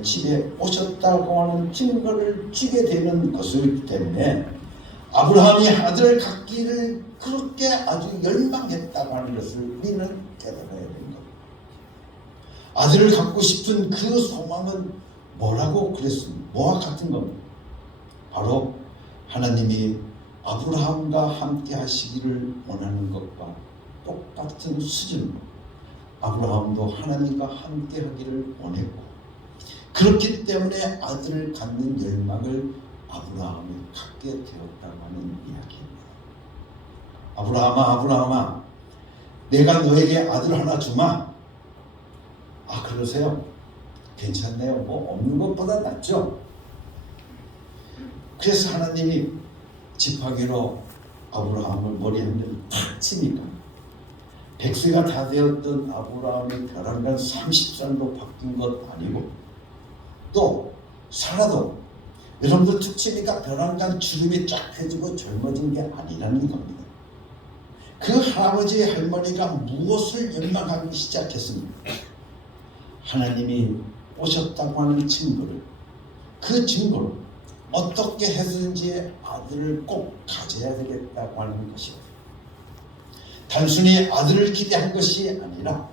집에 오셨다고 하는 증거를 주게 되는 것이기 때문에 아브라함이 아들을 갖기를 그렇게 아주 열망했다고 하는 것을 우리는 깨달아야 되는 겁니다. 아들을 갖고 싶은 그 소망은 뭐라고 그랬습니까? 뭐와 같은 겁니다. 바로 하나님이 아브라함과 함께 하시기를 원하는 것과 똑같은 수준. 아브라함도 하나님과 함께 하기를 원했고, 그렇기 때문에 아들을 갖는 열망을 아브라함이 갖게 되었다고 하는 이야기입니다. 아브라함아, 내가 너에게 아들 하나 주마. 아, 그러세요? 괜찮네요. 뭐 없는 것보다 낫죠. 그래서 하나님이 지팡이로 아브라함을 머리 한 대를 탁 치니까 100세가 다 되었던 아브라함의 벼랑간 30살로 바뀐 것 아니고, 또 살아도 여러분들 툭 치니까 벼랑간 주름이 쫙 펴지고 젊어진 게 아니라는 겁니다. 그 할아버지 할머니가 무엇을 열망하기 시작했습니까? 하나님이 오셨다고 하는 증거를, 그 증거로 어떻게 해서든지 아들을 꼭 가져야 되겠다고 하는 것이었어요. 단순히 아들을 기대한 것이 아니라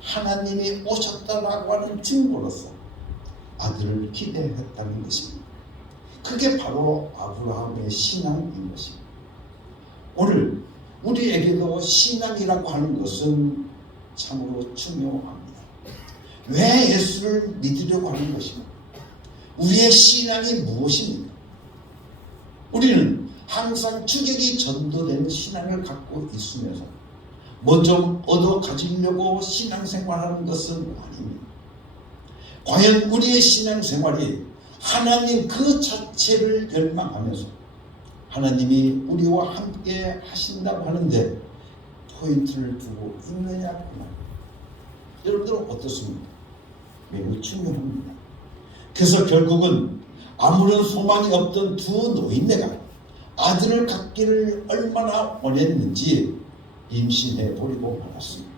하나님이 오셨다고 하는 증거로서 아들을 기대했다는 것입니다. 그게 바로 아브라함의 신앙인 것입니다. 오늘 우리에게도 신앙이라고 하는 것은 참으로 중요합니다. 왜 예수를 믿으려고 하는 것입니까? 우리의 신앙이 무엇입니까? 우리는 항상 주객이 전도된 신앙을 갖고 있으면서 뭐 좀 얻어 가지려고 신앙생활하는 것은 아닙니다. 과연 우리의 신앙생활이 하나님 그 자체를 열망하면서 하나님이 우리와 함께 하신다고 하는데 포인트를 두고 있느냐구나. 여러분들은 어떻습니까? 매우 중요합니다. 그래서 결국은 아무런 소망이 없던 두 노인네가 아들을 갖기를 얼마나 원했는지 임신해 버리고 말았습니다.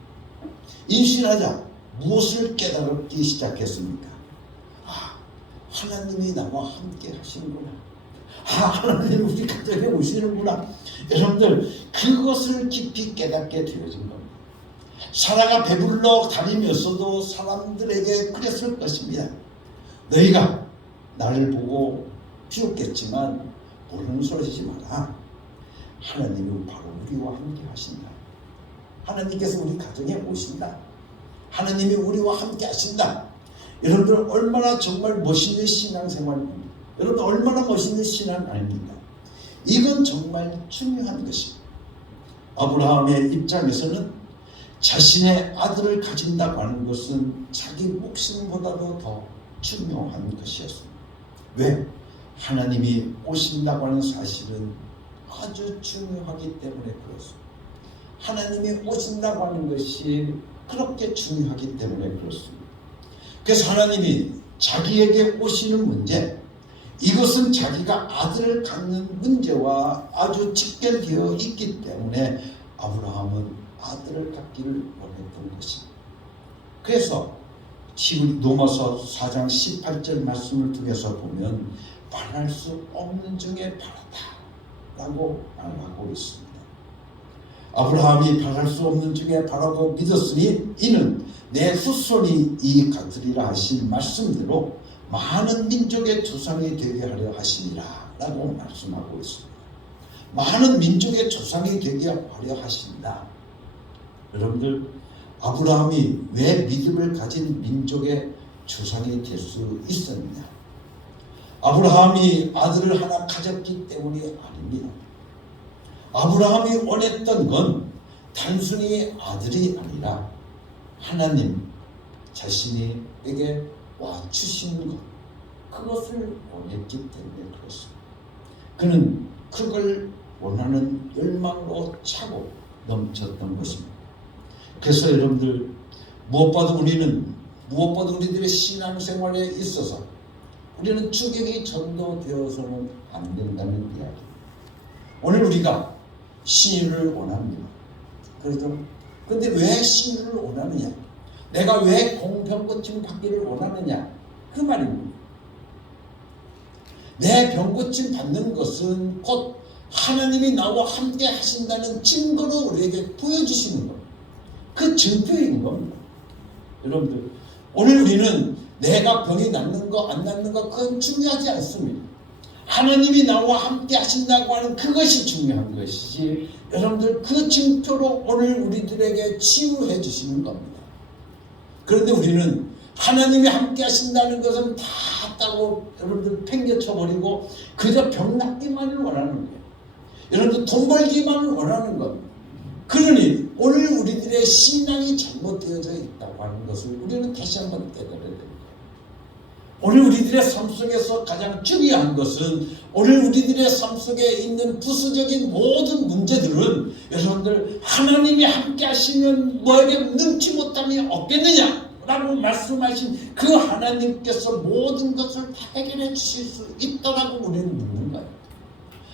임신하자 무엇을 깨달기 시작했습니까? 아, 하나님이 나와 함께 하시는구나. 아, 하나님 우리 가정에 오시는구나. 여러분들 그것을 깊이 깨닫게 되어진 겁니다. 사라가 배불러 다니면서도 사람들에게 그랬을 것입니다. 너희가 나를 보고 비웃겠지만 모르는 소리 하지 마라. 하나님은 바로 우리와 함께 하신다. 하나님께서 우리 가정에 오신다. 하나님이 우리와 함께 하신다. 여러분들 얼마나 정말 멋있는 신앙생활입니다. 여러분 얼마나 멋있는 신앙 아닙니까? 이건 정말 중요한 것입니다. 아브라함의 입장에서는 자신의 아들을 가진다고 하는 것은 자기 목숨보다도 더 중요한 것이었습니다. 왜? 하나님이 오신다고 하는 사실은 아주 중요하기 때문에 그렇습니다. 하나님이 오신다고 하는 것이 그렇게 중요하기 때문에 그렇습니다. 그래서 하나님이 자기에게 오시는 문제, 이것은 자기가 아들을 갖는 문제와 아주 직결되어 있기 때문에 아브라함은 아들을 갖기를 원했던 것입니다. 그래서 로마서 4장 18절 말씀을 통해서 보면 바랄 수 없는 중에 바라다라고 말하고 있습니다. 아브라함이 바랄 수 없는 중에 바라고 믿었으니 이는 내 후손이 이 같으리라 하신 말씀대로 많은 민족의 조상이 되게 하려 하시니라 라고 말씀하고 있습니다. 많은 민족의 조상이 되게 하려 하신다. 여러분들 아브라함이 왜 믿음을 가진 민족의 조상이 될 수 있었느냐? 아브라함이 아들을 하나 가졌기 때문이 아닙니다. 아브라함이 원했던 건 단순히 아들이 아니라 하나님 자신에게 와 주신 것, 그것을 원했기 때문에 그렇습니다. 그는 그걸 원하는 열망으로 차고 넘쳤던 것입니다. 그래서 여러분들 무엇보다 우리들의 신앙생활에 있어서 우리는 주객이 전도되어서는 안 된다는 이야기. 오늘 우리가 신유를 원합니다. 그렇죠? 근데 왜 신유를 원하느냐? 내가 왜 공평고침 받기를 원하느냐? 그 말입니다. 내 병고침 받는 것은 곧 하나님이 나와 함께 하신다는 증거로 우리에게 보여주시는 겁니다. 그 증표인 겁니다. 여러분들, 오늘 우리는 내가 병이 낫는 거 안 낫는 거 그건 중요하지 않습니다. 하나님이 나와 함께 하신다고 하는 그것이 중요한 것이지, 여러분들 그 증표로 오늘 우리들에게 치유해 주시는 겁니다. 그런데 우리는 하나님이 함께 하신다는 것은 다 따고 여러분들 팽개쳐버리고 그저 병 낫기만을 원하는 거예요. 여러분들 돈 벌기만을 원하는 겁니다. 그러니 오늘 우리들의 신앙이 잘못되어져 있다고 하는 것을 우리는 다시 한번 깨달아야 됩니다. 오늘 우리들의 삶 속에서 가장 중요한 것은, 오늘 우리들의 삶 속에 있는 부수적인 모든 문제들은 여러분들 하나님이 함께 하시면 너에게 능치 못함이 없겠느냐 라고 말씀하신 그 하나님께서 모든 것을 다 해결해 주실 수 있다라고 우리는 묻는 거예요.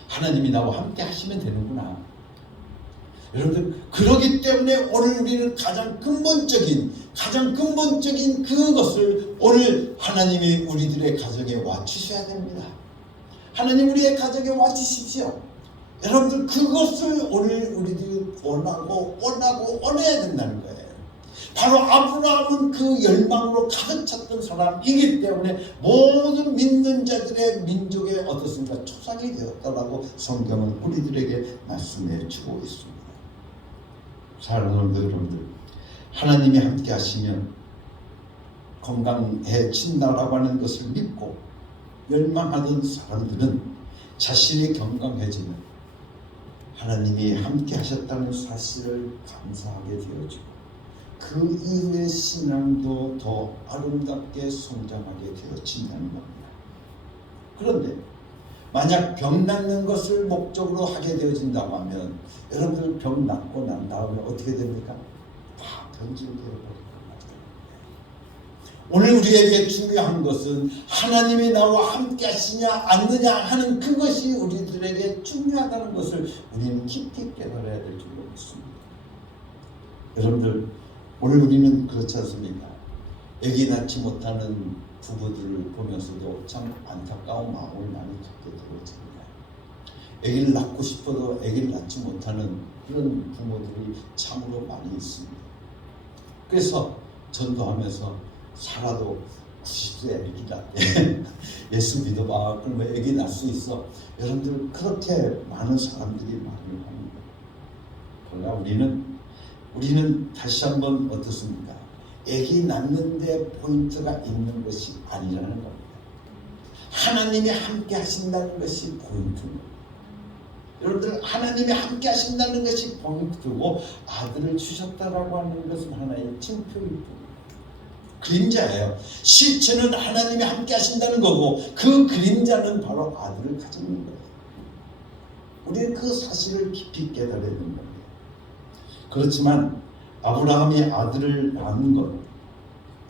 하나님이 나와 함께 하시면 되는구나. 여러분들, 그러기 때문에 오늘 우리는 가장 근본적인 그것을 오늘 하나님이 우리들의 가정에 와주셔야 됩니다. 하나님 우리의 가정에 와주십시오. 여러분들, 그것을 오늘 우리들이 원해야 된다는 거예요. 바로 아브라함은 그 열망으로 가득 찼던 사람이기 때문에 모든 믿는 자들의 민족의 어떻습니까? 초상이 되었다라고 성경은 우리들에게 말씀해 주고 있습니다. 사랑하는 여러분들, 하나님이 함께 하시면 건강해진다라고 하는 것을 믿고 열망하던 사람들은 자신이 건강해지면 하나님이 함께 하셨다는 사실을 감사하게 되어지고 그 이후의 신앙도 더 아름답게 성장하게 되어진다는 겁니다. 그런데 만약 병 낫는 것을 목적으로 하게 되어진다고 하면 여러분들 병 낫고 난 다음에 어떻게 됩니까? 다 변질되어 버릴 겁니다. 오늘 우리에게 중요한 것은 하나님이 나와 함께 하시냐 않느냐 하는 그것이 우리들에게 중요하다는 것을 우리는 깊이 깨달아야 될 줄로 믿습니다. 여러분들, 오늘 우리는 그렇지 않습니까? 아기 낳지 못하는 부부들을 보면서도 참 안타까운 마음을 많이 갖게 되어집니다. 아기를 낳고 싶어도 아기를 낳지 못하는 그런 부모들이 참으로 많이 있습니다. 그래서 전도하면서 살아도 90세 아기 낳대. 예수 믿어봐. 그러면 아기 낳을 수 있어. 여러분들, 그렇게 많은 사람들이 말을 합니다. 그러나 우리는 다시 한번 어떻습니까? 아기 낳는데 포인트가 있는 것이 아니라는 겁니다. 하나님이 함께 하신다는 것이 포인트입니다. 여러분들, 하나님이 함께 하신다는 것이 포인트고 아들을 주셨다라고 하는 것은 하나의 징표일 뿐입니다. 그림자예요. 실체는 하나님이 함께 하신다는 거고 그 그림자는 바로 아들을 가지는 거예요. 우리는 그 사실을 깊이 깨달아야 되는 겁니다. 그렇지만 아브라함이 아들을 낳은 것,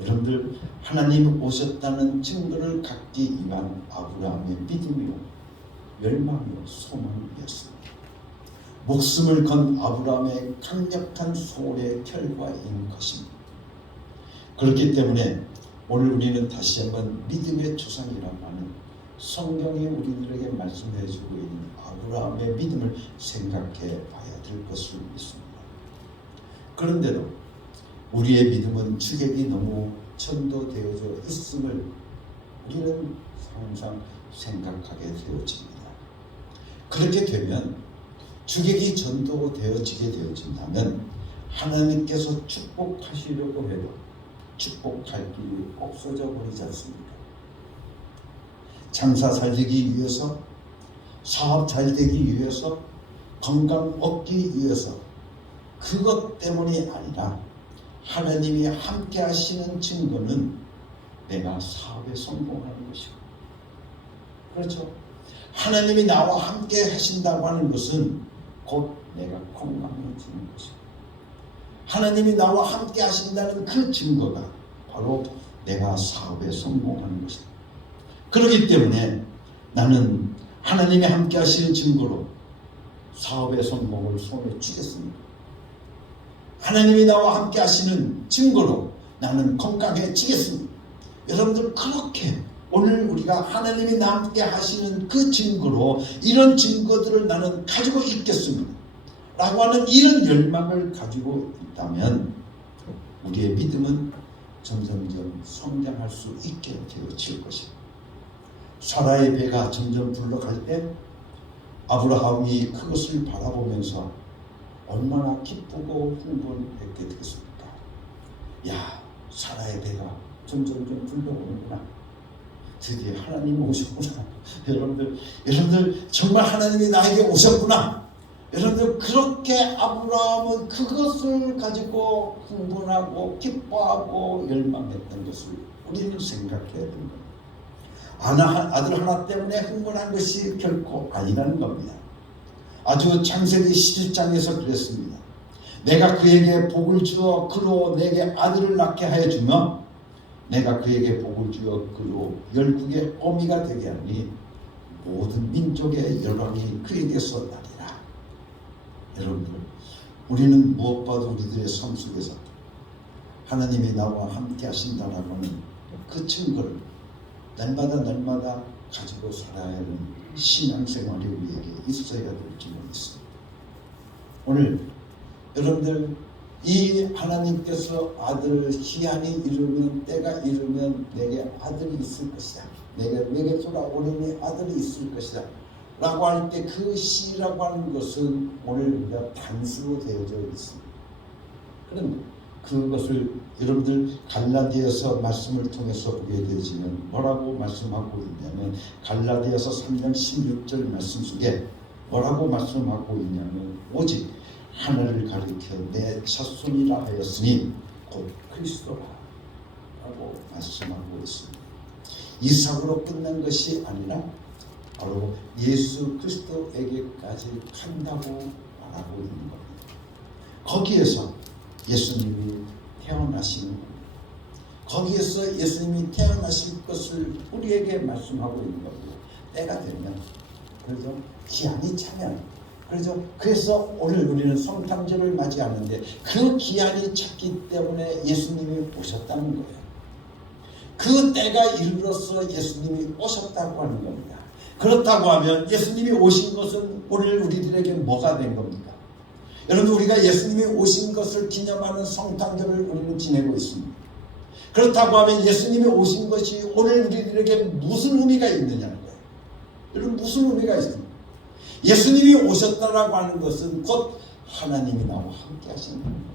여러분들, 하나님 오셨다는 증거를 갖기 위한 아브라함의 믿음이요, 열망이요, 소망이었습니다. 목숨을 건 아브라함의 강력한 소원의 결과인 것입니다. 그렇기 때문에 오늘 우리는 다시 한번 믿음의 조상이라고 하는 성경이 우리들에게 말씀해 주고 있는 아브라함의 믿음을 생각해 봐야 될 것을 믿습니다. 그런데도 우리의 믿음은 주객이 너무 전도되어져 있음을 우리는 항상 생각하게 되어집니다. 그렇게 되면, 주객이 전도되어지게 되어진다면 하나님께서 축복하시려고 해도 축복할 길이 없어져 버리지 않습니까? 장사 잘 되기 위해서, 사업 잘 되기 위해서, 건강 얻기 위해서, 그것 때문이 아니라 하나님이 함께 하시는 증거는 내가 사업에 성공하는 것이고, 그렇죠? 하나님이 나와 함께 하신다고 하는 것은 곧 내가 건강해지는 것이고, 하나님이 나와 함께 하신다는 그 증거가 바로 내가 사업에 성공하는 것이다. 그렇기 때문에 나는 하나님이 함께 하시는 증거로 사업의 성공을 손에 쥐겠습니다. 하나님이 나와 함께 하시는 증거로 나는 건강해지겠습니다. 여러분들 그렇게 오늘 우리가 하나님이 남게 하시는 그 증거로 이런 증거들을 나는 가지고 있겠습니다 라고 하는 이런 열망을 가지고 있다면 우리의 믿음은 점점점 성장할 수 있게 되어질 것입니다. 사라의 배가 점점 불러갈 때 아브라함이 그것을 바라보면서 얼마나 기쁘고 흥분했게 되겠습니까? 야, 사라의 배가 점점점 불러오는구나. 드디어 하나님이 오셨구나. 여러분들 정말 하나님이 나에게 오셨구나. 여러분들 그렇게 아브라함은 그것을 가지고 흥분하고 기뻐하고 열망했던 것을 우리는 생각해야 됩니다. 아들 하나 때문에 흥분한 것이 결코 아니라는 겁니다. 아주 창세기 17장에서 그랬습니다. 내가 그에게 복을 주어 그로 내게 아들을 낳게 하여 주며 내가 그에게 복을 주어 그로 열국의 어미가 되게 하니 모든 민족의 열왕이 그에게서 나리라. 여러분들 우리는 무엇보다도 우리들의 삶 속에서 하나님이 나와 함께 하신다라고 하는 그 증거를 날마다 가지고 살아야 하는 신앙생활이 우리에게 있어야 될 줄로 믿습니다. 오늘 여러분들 이 하나님께서 아들 기한이 이르면 때가 이르면 내게 아들이 있을 것이다. 내게 돌아오는 아들이 있을 것이다 라고 할 때 그 시라고 하는 것은 오늘 우리가 단수로 되어져 있습니다. 그럼 그것을 여러분들 갈라디아서 말씀을 통해서 보게 되지만 뭐라고 말씀하고 있냐면 갈라디아서 3장 16절 말씀 속에 뭐라고 말씀하고 있냐면 오직 하늘을 가리켜 내 첫손이라 하였으니 곧 그리스도라 라고 말씀하고 있습니다. 이삭으로 끝난 것이 아니라 바로 예수 그리스도에게까지 간다고 말하고 있는 겁니다. 거기에서 예수님이 태어나시는 겁니다. 거기에서 예수님이 태어나실 것을 우리에게 말씀하고 있는 겁니다. 때가 되면, 그래서 기한이 차면, 그래서 오늘 우리는 성탄절을 맞이하는데 그 기한이 찼기 때문에 예수님이 오셨다는 거예요. 그 때가 이르러서 예수님이 오셨다고 하는 겁니다. 그렇다고 하면 예수님이 오신 것은 오늘 우리들에게 뭐가 된 겁니까? 여러분 우리가 예수님이 오신 것을 기념하는 성탄절을 우리는 지내고 있습니다. 그렇다고 하면 예수님이 오신 것이 오늘 우리들에게 무슨 의미가 있느냐는 거예요. 여러분 무슨 의미가 있습니까? 예수님이 오셨다라고 하는 것은 곧 하나님이 나와 함께 하시는 겁니다.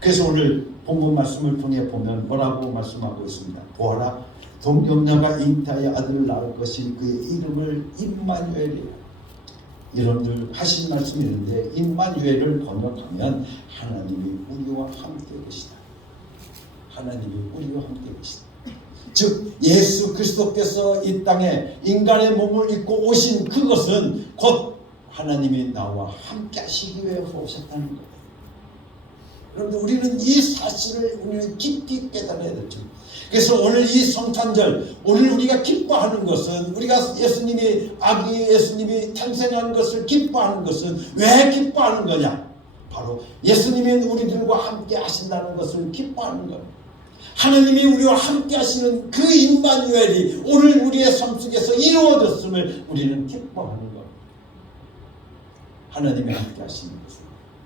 그래서 오늘 본문 말씀을 통해 보면 뭐라고 말씀하고 있습니다. 보아라 동정녀가 잉태하여 아들을 낳을 것이 그의 이름을 임마누엘이라. 여러분들 하신 말씀이 있는데 임마누엘을 번역하면 하나님이 우리와 함께 계시다. 하나님이 우리와 함께 계시다. 즉 예수 그리스도께서 이 땅에 인간의 몸을 입고 오신 그것은 곧 하나님이 나와 함께 하시기 위해서 오셨다는 거예요. 여러분들 우리는 이 사실을 우리는 깊이 깨달아야 되죠. 그래서 오늘 이 성탄절, 오늘 우리가 기뻐하는 것은 우리가 아기 예수님이 탄생한 것을 기뻐하는 것은 왜 기뻐하는 거냐? 바로 예수님이 우리들과 함께 하신다는 것을 기뻐하는 겁니다. 하나님이 우리와 함께 하시는 그 임마누엘이 오늘 우리의 삶 속에서 이루어졌음을 우리는 기뻐하는 겁니다. 하나님이 함께 하시는 것을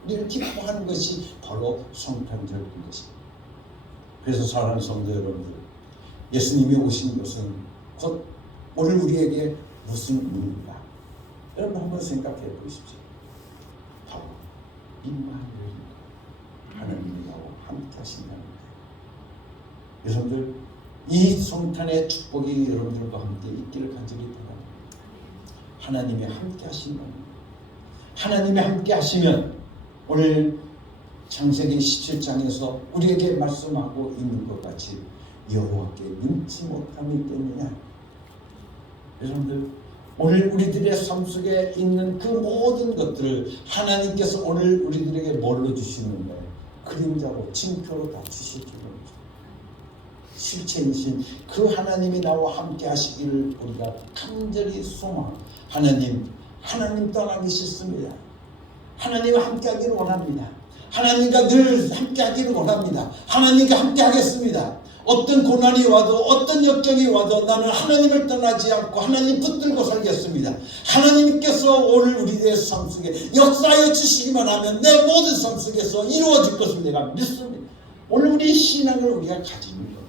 우리는 기뻐하는 것이 바로 성탄절인 것입니다. 그래서 사랑하는 성도 여러분들, 예수님이 오신 것은 곧 오늘 우리에게 무슨 의미인가? 여러분 한번 생각해 보십시오. 바로 임마누엘입니다. 하나님이 나와 함께 하신다는 거예요. 여러분들 이 성탄의 축복이 여러분들과 함께 있기를 간절히 바랍니다. 하나님이 함께 하신다는 거예요. 하나님이 함께 하시면 오늘 창세기 17장에서 우리에게 말씀하고 있는 것 같이 여호와께 능치 못함이 있겠느냐. 여러분들 오늘 우리들의 삶 속에 있는 그 모든 것들을 하나님께서 오늘 우리들에게 뭘로 주시는 거예요? 그림자로 징표로 다 주실 줄 모릅니다. 실체이신 그 하나님이 나와 함께 하시기를 우리가 간절히 소망. 하나님 떠나기 싫습니다. 하나님과 함께 하기를 원합니다. 하나님과 늘 함께 하기를 원합니다. 하나님과 함께 하겠습니다. 어떤 고난이 와도 어떤 역경이 와도 나는 하나님을 떠나지 않고 하나님 붙들고 살겠습니다. 하나님께서 오늘 우리의 삶 속에 역사하여 주시기만 하면 내 모든 삶 속에서 이루어질 것을 내가 믿습니다. 오늘 우리 신앙을 우리가 가지는 것.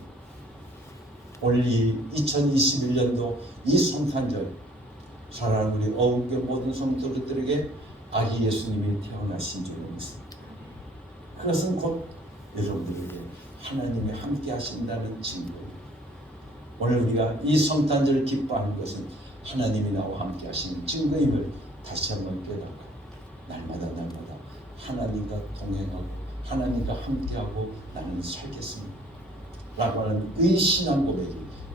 오늘 이 2021년도 이 성탄절 사랑하는 우리 어울교 모든 성도들에게 아기 예수님이 태어나신 줄을 믿습니다. 그것은 곧 여러분들에게 하나님이 함께 하신다는 증거입니다. 오늘 우리가 이 성탄절을 기뻐하는 것은 하나님이 나와 함께 하시는 증거임을 다시 한번 깨닫고 날마다 하나님과 동행하고 하나님과 함께하고 나는 살겠습니다 라고 하는 의 신앙 고백이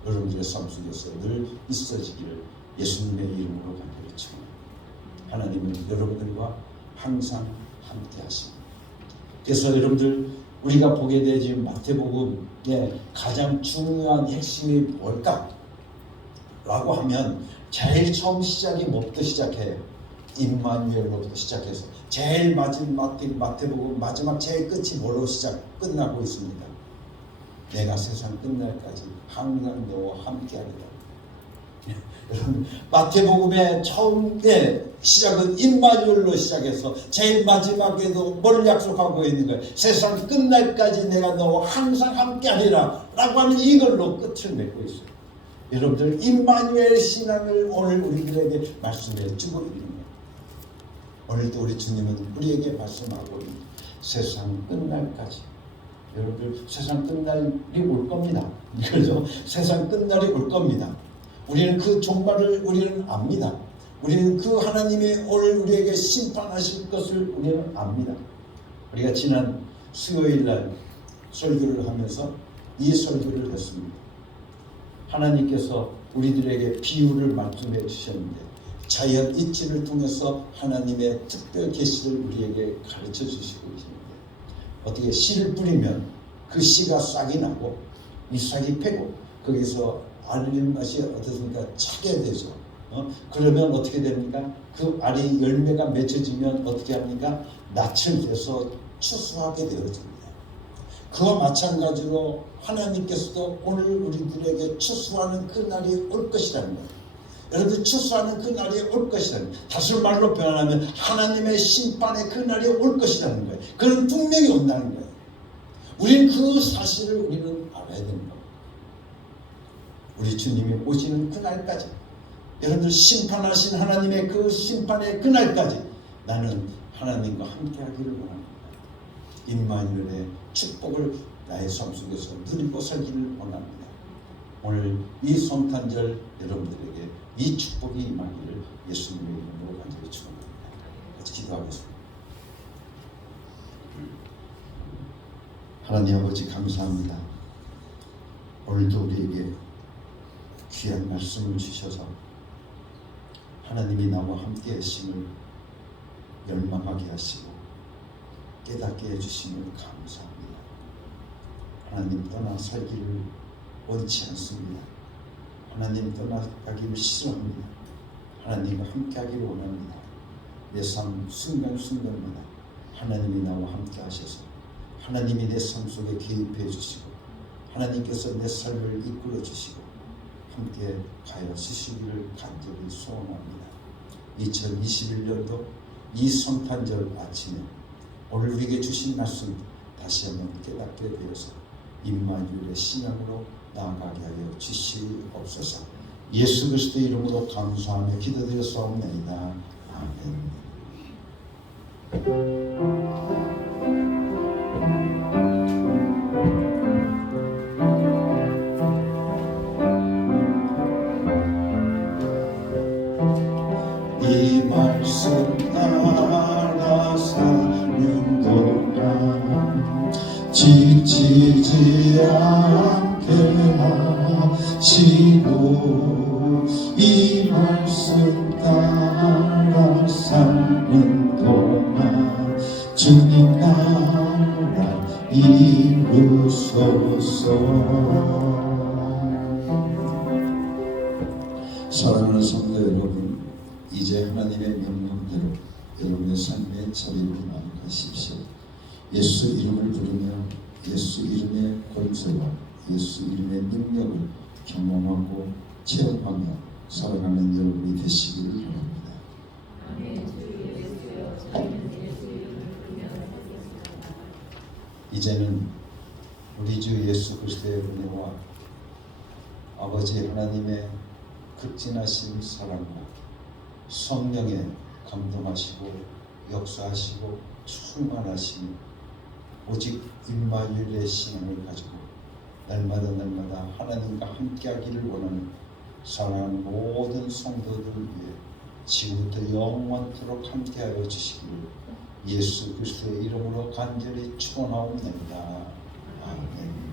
여러분들의 삶 속에서 늘 있어지기를 예수님의 이름으로 간절히 축원합니다. 하나님은 여러분들과 항상 함께 하십니다. 그래서 여러분들 우리가 보게 되지 마태복음의 가장 중요한 핵심이 뭘까? 라고 하면 제일 처음 시작이 뭐부터 시작해요? 임마누엘로부터 시작해서 제일 마지막 마태복음 마지막 제일 끝이 뭐로 끝나고 있습니다. 내가 세상 끝날까지 항상 너와 함께하리라. 여러분 마태복음의 처음에 시작은 임마누엘로 시작해서 제일 마지막에도 뭘 약속하고 있는 거예요? 세상 끝날까지 내가 너와 항상 함께하리라 라고 하는 이걸로 끝을 맺고 있어요. 여러분들 임마누엘 신앙을 오늘 우리들에게 말씀해 주고 있는 거예요. 오늘도 우리 주님은 우리에게 말씀하고 있는 세상 끝날까지. 여러분들 세상 끝날이 올 겁니다. 그렇죠? 세상 끝날이 올 겁니다. 우리는 그 종말을 우리는 압니다. 우리는 그 하나님이 오늘 우리에게 심판하실 것을 우리는 압니다. 우리가 지난 수요일 날 설교를 하면서 이 설교를 했습니다. 하나님께서 우리들에게 비유를 말씀해 주셨는데 자연 이치를 통해서 하나님의 특별 계시를 우리에게 가르쳐 주시고 계십니다. 어떻게 씨를 뿌리면 그 씨가 싹이 나고 이 싹이 패고 거기서 알릴 맛이 어떻습니까? 차게 되죠. 그러면 어떻게 됩니까? 그 알이 열매가 맺혀지면 어떻게 합니까? 낯을 내서 추수하게 되어집니다. 그와 마찬가지로 하나님께서도 오늘 우리들에게 추수하는 그 날이 올 것이라는 거예요. 여러분 추수하는 그 날이 올 것이라는 거예요. 다시 말로 표현하면 하나님의 심판의 그 날이 올 것이라는 거예요. 그건 분명히 온다는 거예요. 우리는 그 사실을 우리는 알아야 되는 거예요. 우리 주님이 오시는 그날까지 여러분들 심판하신 하나님의 그 심판의 그날까지 나는 하나님과 함께하기를 원합니다. 임마누엘의 축복을 나의 삶 속에서 누리고 살기를 원합니다. 오늘 이 성탄절 여러분들에게 이 축복이 임하기를 예수님의 이름으로 간절히 축원합니다. 같이 기도하겠습니다. 하나님 아버지 감사합니다. 오늘도 우리에게 귀한 말씀을 주셔서 하나님이 나와 함께 하심을 열망하게 하시고 깨닫게 해주심을 감사합니다. 하나님 떠나 살기를 원치 않습니다. 하나님 떠나가기를 싫어합니다. 하나님과 함께 하기를 원합니다. 내 삶 순간순간마다 하나님이 나와 함께 하셔서 하나님이 내 삶 속에 개입해 주시고 하나님께서 내 삶을 이끌어 주시고 함께 가여 주시기를 간절히 소원합니다. 2021년도 이 성탄절 아침에 오늘 우리에게 주신 말씀 다시 한번 깨닫게 되어서 임마누엘의 신앙으로 나아가게 하여 주시옵소서. 예수 그리스도의 이름으로 감사하며 기도드렸사옵나이다. 아멘. 이 말씀 따라 사는 동안 지치지 않게 하시고 이 말씀 따라 사는 동안 주님 나라 이루소서. 사랑하는 성도 여러분, 이제 하나님의 명령대로 여러분의 삶의 자리로 나아가십시오. 예수 이름을 부르며 예수 이름의 권세와 예수 이름의 능력을 경험하고 체험하며 살아가는 여러분이 되시기를 바랍니다. 이제는 우리 주 예수 그리스도의 은혜와 아버지 하나님의 극진하신 사랑과 성령의 감동하시고 역사하시고 충만하시니 오직 임마누엘의 신앙을 가지고 날마다 하나님과 함께하기를 원하는 사랑하는 모든 성도들 위해 지금부터 영원토록 함께하여 주시기를 예수 그리스도의 이름으로 간절히 축원하옵나이다. 아멘.